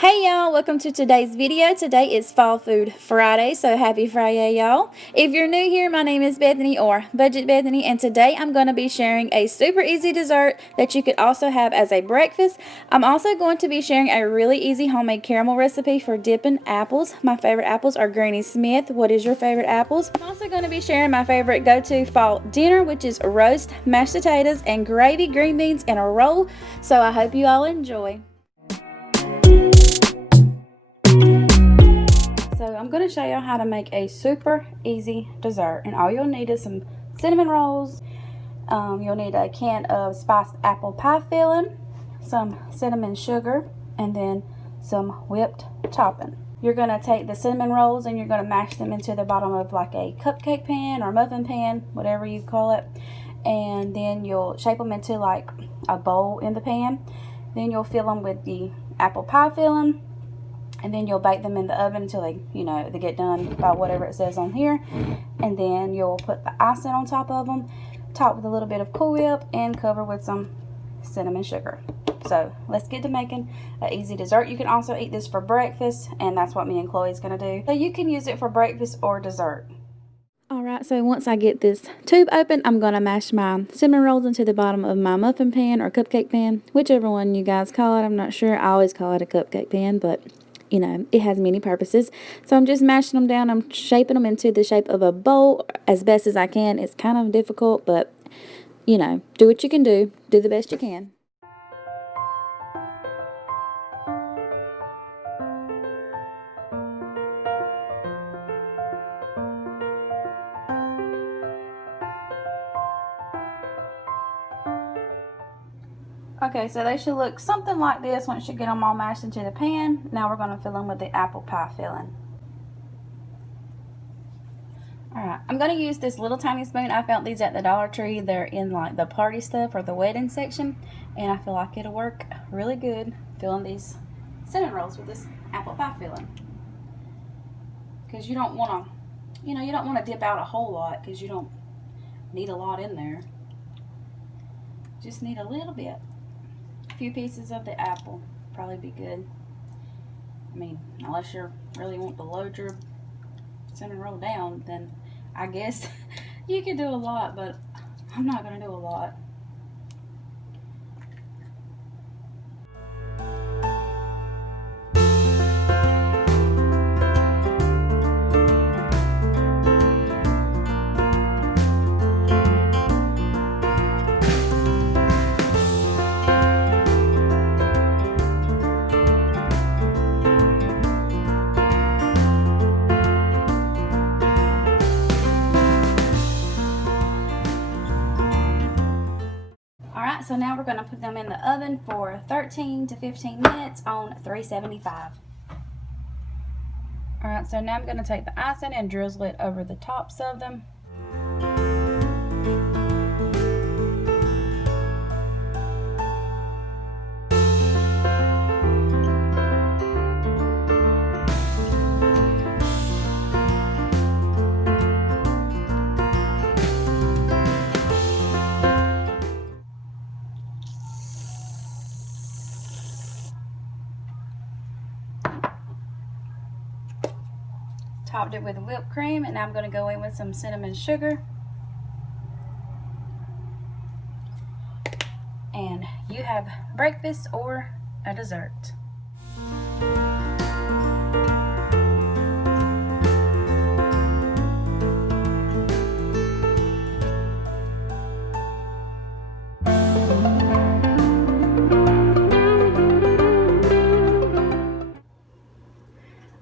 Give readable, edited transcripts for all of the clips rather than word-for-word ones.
Hey y'all, welcome to today's video. Today is Fall Food Friday, so happy Friday y'all. If you're new here, my name is Bethany or Budget Bethany, and today I'm going to be sharing a super easy dessert that you could also have as a breakfast. I'm also going to be sharing a really easy homemade caramel recipe for dipping apples. My favorite apples are Granny Smith. What is your favorite apples? I'm also going to be sharing my favorite go-to fall dinner, which is roast mashed potatoes and gravy, green beans, and a roll. So I hope you all enjoy. So I'm going to show you how to make a super easy dessert, and all you'll need is some cinnamon rolls. You'll need a can of spiced apple pie filling, some cinnamon sugar, and then some whipped topping. You're going to take the cinnamon rolls and you're going to mash them into the bottom of like a cupcake pan or muffin pan, whatever you call it, and then you'll shape them into like a bowl in the pan. Then you'll fill them with the apple pie filling, and then you'll bake them in the oven until they get done by whatever it says on here. And then you'll put the icing on top of them, top with a little bit of Cool Whip, and cover with some cinnamon sugar. So let's get to making an easy dessert. You can also eat this for breakfast, and that's what me and Chloe's gonna do. So you can use it for breakfast or dessert. Alright, so once I get this tube open, I'm going to mash my cinnamon rolls into the bottom of my muffin pan or cupcake pan, whichever one you guys call it. I'm not sure. I always call it a cupcake pan, but you know, it has many purposes. So I'm just mashing them down. I'm shaping them into the shape of a bowl as best as I can. It's kind of difficult, but you know, do what you can do. Do the best you can. Okay, so they should look something like this once you get them all mashed into the pan. Now we're going to fill them with the apple pie filling. Alright, I'm going to use this little tiny spoon. I found these at the Dollar Tree. They're in like the party stuff or the wedding section, and I feel like it'll work really good filling these cinnamon rolls with this apple pie filling. Because you don't want to, you don't want to dip out a whole lot because you don't need a lot in there. Just need a little bit. A few pieces of the apple probably be good. I mean, unless you really want to load your cinnamon roll down, then I guess you could do a lot, but I'm not going to do a lot. So now we're going to put them in the oven for 13 to 15 minutes on 375. Alright, so now I'm going to take the icing and drizzle it over the tops of them. Topped it with whipped cream, and now I'm going to go in with some cinnamon sugar. And you have breakfast or a dessert.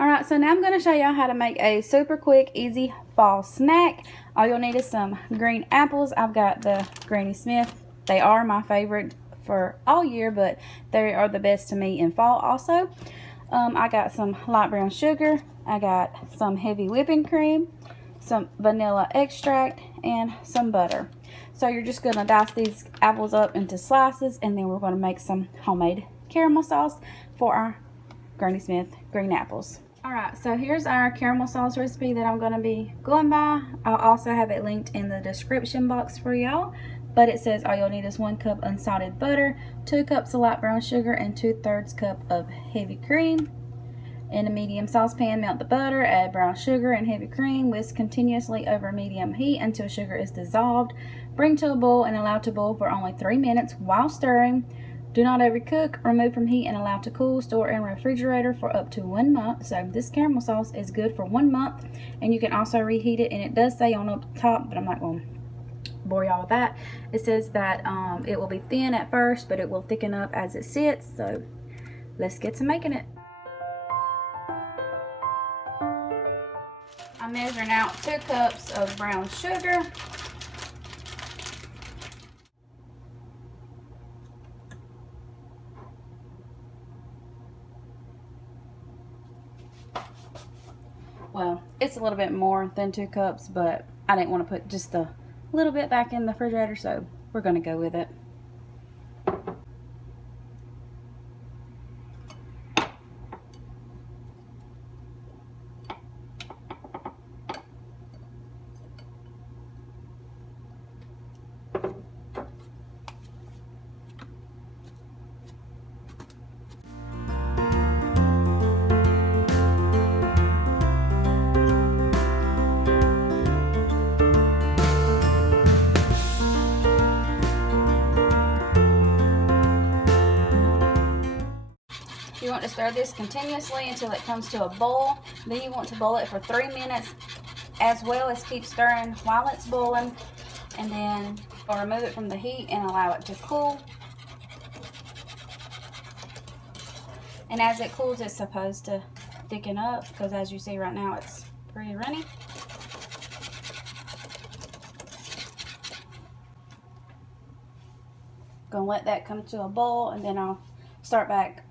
Alright, so now I'm going to show y'all how to make a super quick, easy fall snack. All you'll need is some green apples. I've got the Granny Smith. They are my favorite for all year, but they are the best to me in fall also. I got some light brown sugar. I got some heavy whipping cream, some vanilla extract, and some butter. So you're just going to dice these apples up into slices, and then we're going to make some homemade caramel sauce for our Granny Smith green apples. Alright, so here's our caramel sauce recipe that I'm going to be going by. I'll also have it linked in the description box for y'all. but it says all you'll need is 1 cup unsalted butter, 2 cups of light brown sugar, and 2/3 cup of heavy cream. In a medium saucepan, melt the butter, add brown sugar and heavy cream, whisk continuously over medium heat until sugar is dissolved. Bring to a boil and allow to boil for only 3 minutes while stirring. Do not overcook. Remove from heat and allow to cool. Store in refrigerator for up to 1 month. So this caramel sauce is good for 1 month, and you can also reheat it. And it does say on the top, but I'm not going to bore y'all with that. It says that it will be thin at first, but it will thicken up as it sits. So let's get to making it. I'm measuring out 2 cups of brown sugar. Well, it's a little bit more than 2 cups, but I didn't want to put just a little bit back in the refrigerator, so we're going to go with it. You want to stir this continuously until it comes to a boil. Then you want to boil it for 3 minutes, as well as keep stirring while it's boiling, and then remove it from the heat and allow it to cool. And as it cools, it's supposed to thicken up, because as you see right now, it's pretty runny. Gonna let that come to a boil, and then I'll start back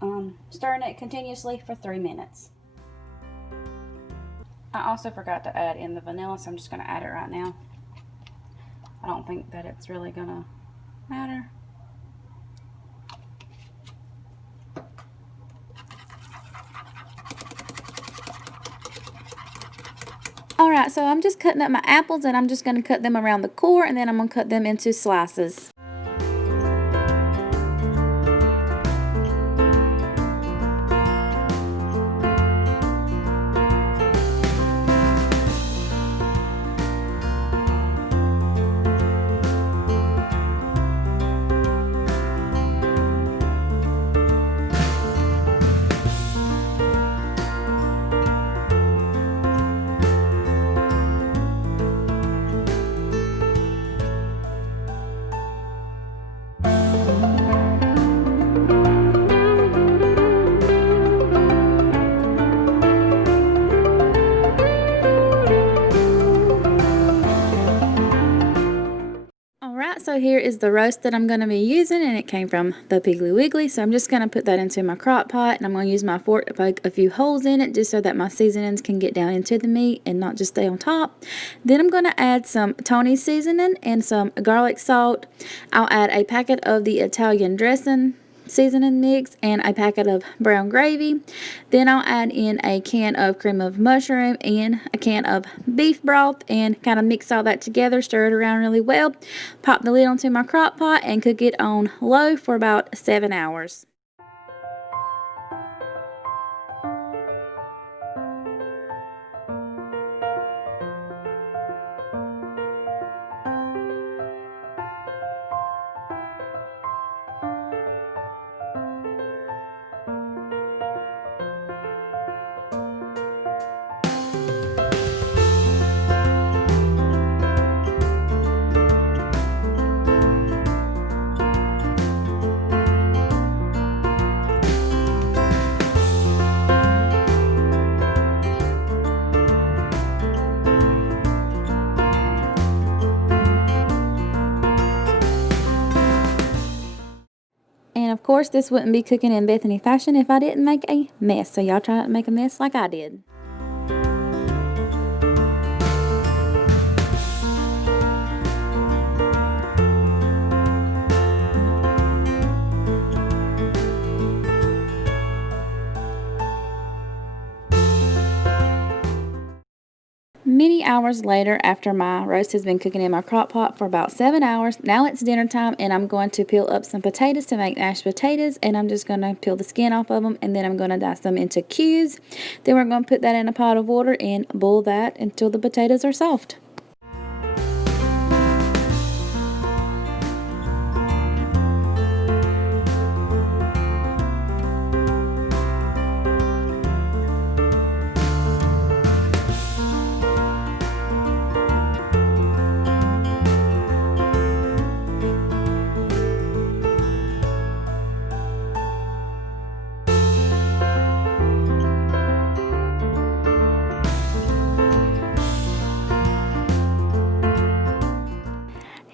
stirring it continuously for 3 minutes. I also forgot to add in the vanilla, so I'm just going to add it right now. I don't think that it's really going to matter. Alright, so I'm just cutting up my apples, and I'm just going to cut them around the core, and then I'm going to cut them into slices. So here is the roast that I'm going to be using, and it came from the Piggly Wiggly. So I'm just going to put that into my crock pot, and I'm going to use my fork to poke a few holes in it just so that my seasonings can get down into the meat and not just stay on top. Then I'm going to add some Tony's seasoning and some garlic salt. I'll add a packet of the Italian dressing seasoning mix and a packet of brown gravy. Then I'll add in a can of cream of mushroom and a can of beef broth and kind of mix all that together, stir it around really well, pop the lid onto my crock pot and cook it on low for about 7 hours. And of course, this wouldn't be cooking in Bethany fashion if I didn't make a mess. So y'all try not to make a mess like I did. many hours later, after my roast has been cooking in my crock pot for about 7 hours, now it's dinner time, and I'm going to peel up some potatoes to make mashed potatoes, and I'm just going to peel the skin off of them, and then I'm going to dice them into cubes. Then we're going to put that in a pot of water and boil that until the potatoes are soft.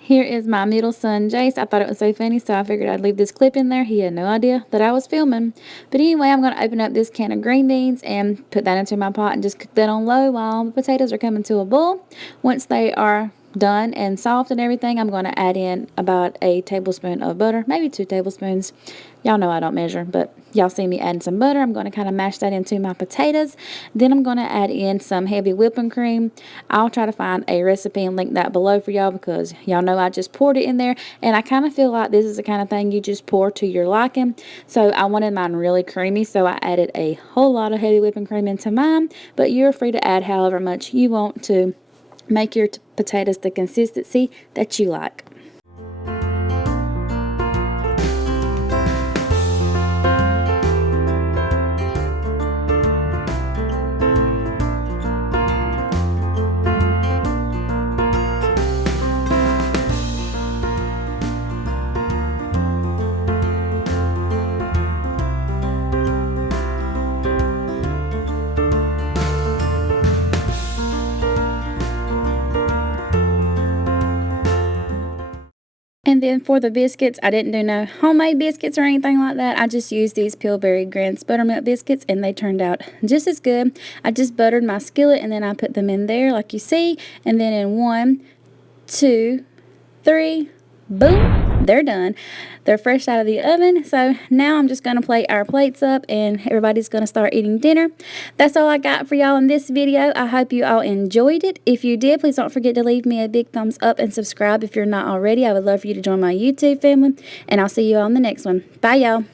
Here is my middle son, Jace. I thought it was so funny, so I figured I'd leave this clip in there. He had no idea that I was filming. But anyway, I'm going to open up this can of green beans and put that into my pot and just cook that on low while the potatoes are coming to a boil. Once they are done and soft and everything, I'm going to add in about a tablespoon of butter, maybe 2 tablespoons. Y'all know I don't measure, but y'all see me adding some butter. I'm going to kind of mash that into my potatoes. Then I'm going to add in some heavy whipping cream. I'll try to find a recipe and link that below for y'all, because y'all know I just poured it in there, and I kind of feel like this is the kind of thing you just pour to your liking. So I wanted mine really creamy, so I added a whole lot of heavy whipping cream into mine, but you're free to add however much you want to make your potatoes the consistency that you like. And then for the biscuits, I didn't do no homemade biscuits or anything like that. I just used these Pillsbury Grants buttermilk biscuits, and they turned out just as good. I just buttered my skillet, and then I put them in there like you see. And then in 1, 2, 3, boom, they're done. They're fresh out of the oven. So now I'm just going to plate our plates up, and everybody's going to start eating dinner. That's all I got for y'all in this video. I hope you all enjoyed it. If you did, please don't forget to leave me a big thumbs up and subscribe if you're not already. I would love for you to join my YouTube family, and I'll see you all in the next one. Bye, y'all.